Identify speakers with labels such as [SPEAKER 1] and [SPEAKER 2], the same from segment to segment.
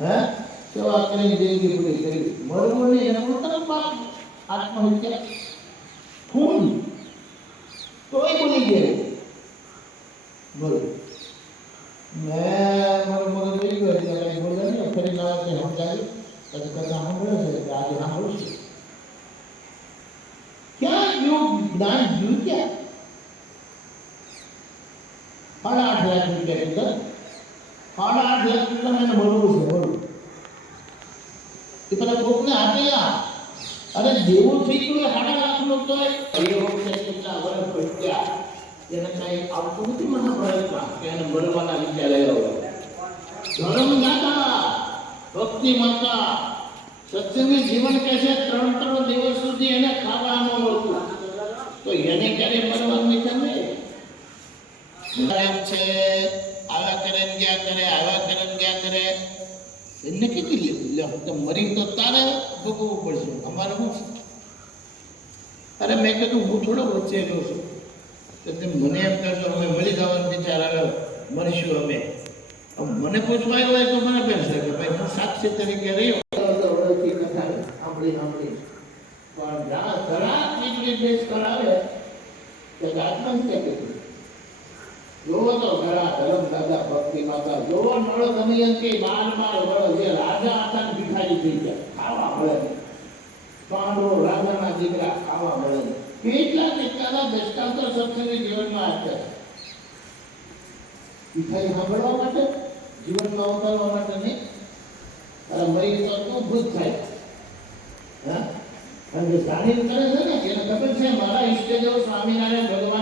[SPEAKER 1] हाँ? सेवा करेंगे, देंगे पूरी करेंगे। मरबो ने नमोतन पाप आत्महत्या। खून? तो ही बोली गए बोलो। मैं मर मर ऐसे गया जरा बोला नहीं फिर ना से हम जाए, तब तक हम बोले से आज हम हो से क्या यू ज्ञान यू क्या? हर आठ लाख रुपया कितना हर आठ लाख रुपया मैंने बोलो उसे, बोलो। પેલા કોકને આપેલા. અરે દેવું એ સાડા લાખનું તો એ વખતે કેટલા વર્ષ ભટક્યા એને કઈ આવતું નથી મહાભારતમાં, કે એને મરવાના વિચાર આવ્યા હોય ધર્મદાતા ભક્તિ માતા, સત્સંગી જીવન કહે છે, ત્રણ ત્રણ દિવસ સુધી એને ખાવાનું મળતું. તો એને ક્યારે મરવાનું વિચાર નહીં એમ છે, આવા કરે ગયા કરે, આવા કરે ગયા કરે. એને કીધી લીધું લે હું તો મરી તો તારે ભોગવવું પડશે. અમારે શું છે? અરે મેં કીધું હું થોડો વચ્ચે રહ્યો છું. તો તેમ મને એમ કહેશો અમે મળી જવાનો વિચાર આવ્યો. મળીશું અમે. મને પૂછવા આવ્યો હોય તો મને છે કે ભાઈ, હું સાક્ષી તરીકે રહ્યો. સાંભળી સાંભળી પણ જ્યાં ખરા ચીજની દેશ કરાવે. તો આત્મહત્યા કરી જોવો તો ખરા ધર્મ દાદા ભક્તિ માતા જોવો મળો તમે એમ કે બાર બાર વર્ષ જે રાજા હતા ને ભિખારી થઈ ગયા ખાવા મળે નહીં. પાંડવો રાજાના દીકરા ખાવા મળે નહીં. કેટલા કેટલાના દ્રષ્ટાંતો સત્સંગી જીવનમાં આપ્યા ભિખારી સાંભળવા માટે જીવનમાં ઉતારવા માટે નહીં અરે મરી તો તું ભૂત થાય હા અને જે જાણીને કરે છે ને એને ખબર છે મારા ઈષ્ટદેવ સ્વામિનારાયણ ભગવાને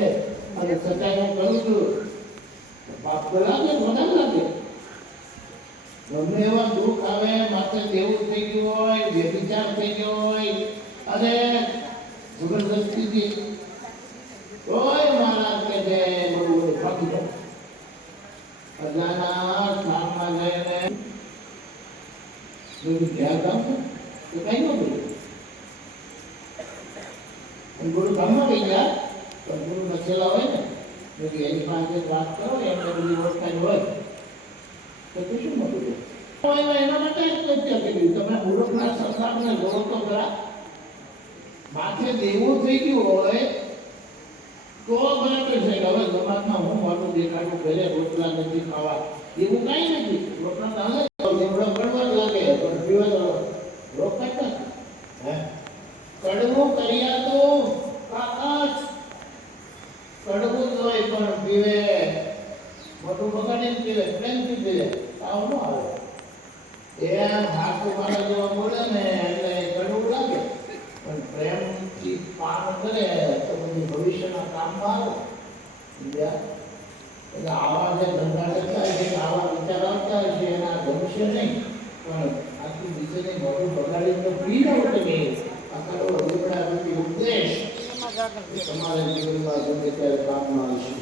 [SPEAKER 1] છે અને છતાં હું કરું છું પાપ તો લાગે મને લાગે ગમે એવા દુઃખ આવે માથે દેવું થઈ ગયું હોય વ્યભિચાર થઈ ગયો હોય અને જબરદસ્તીથી કોઈ મહારાજ કે છે બધું ભાગી જાય અજાના સ્થાનમાં જઈને બધું ધ્યાન રાખો તો કઈ ન બોલે અને ગુરુ ગામમાં ગઈ ગયા તો બચેલા હોય ને તો એની પાસે વાત કરો એમને બધી ઓળખાણ હોય, તો તું શું મોટું તો ખરા. થઈ ગયું હોય, તો બરાબર છે કે હવે જમાતમાં હું મારું દેખાડું, ઘરે રોટલા નથી ખાવા. એવું કાંઈ નથી. રોટલા તો હાલે જ. જેવડો કડવા જ લાગે પણ પીવો તો રોકાય જ નથી. હે? કડવું કર્યા તો કાકા જ. કડવું જ હોય પણ પીવે. મોટું બગાડીને પીવે પ્રેમથી પીવે. તાવ ન આવે. એ હાથ મારા જેવા બોલે ને એટલે કડવું લાગે. પણ પ્રેમથી પાન કરે તો બધું ભવિષ્યના કામમાં આવે? એટલે આવા જે ધંધા કરતા છે, આવા વિચાર આવતા છે, એના ગમશે નહીં. પણ આખી બીજાને મોટું બગાડીને તો લો ઉપદેશ. તમારા જીવનમાં ગમે ત્યારે કામમાં આવશે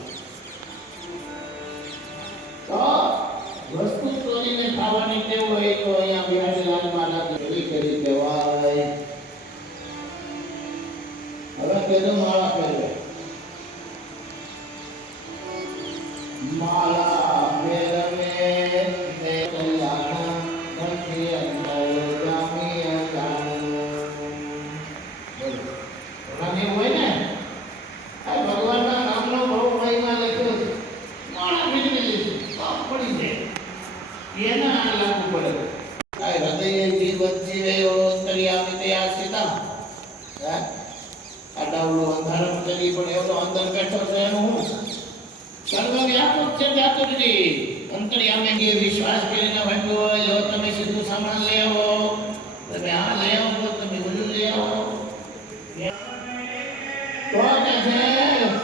[SPEAKER 1] વસ્તુ ચોરીને ખાવાની ટેવ હોય તો અહીંયા બિહારી લાલમાં ચોરી કરી કહેવાય હવે કેજો માળા પહેરવે માળા જાય એના આ લાગુ પડે આ હૃદય જીવન જીવે અંતર્યામી તે આશિતા હે આ ડાવલો અંધારામાં ચડી પડ્યો તો અંદર બેઠો છે એનું હું સર્વ વ્યાપક છે વ્યાપકજી અંતર્યામી કે વિશ્વાસ કરીને બેઠો હોય જો તમે સીધું સામાન લઈ આવો તમે આ લઈ આવો તો તમે ઓલું લઈ આવો તો કે છે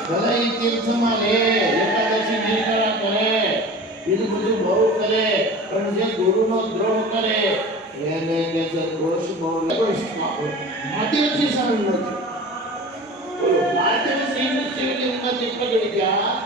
[SPEAKER 1] ભલે ઈ તીર્થમાં લે એકાદશી નિર્જરા કરે બીજું બધું બહુ કરે પણ જે ગુરુનો દ્રોહ કરે એને કે છે દોષ બહુ માધ્યમથી સરળ નથી બોલો માધ્યમ સિંહ શિવલિંગમાંથી પકડી ગયા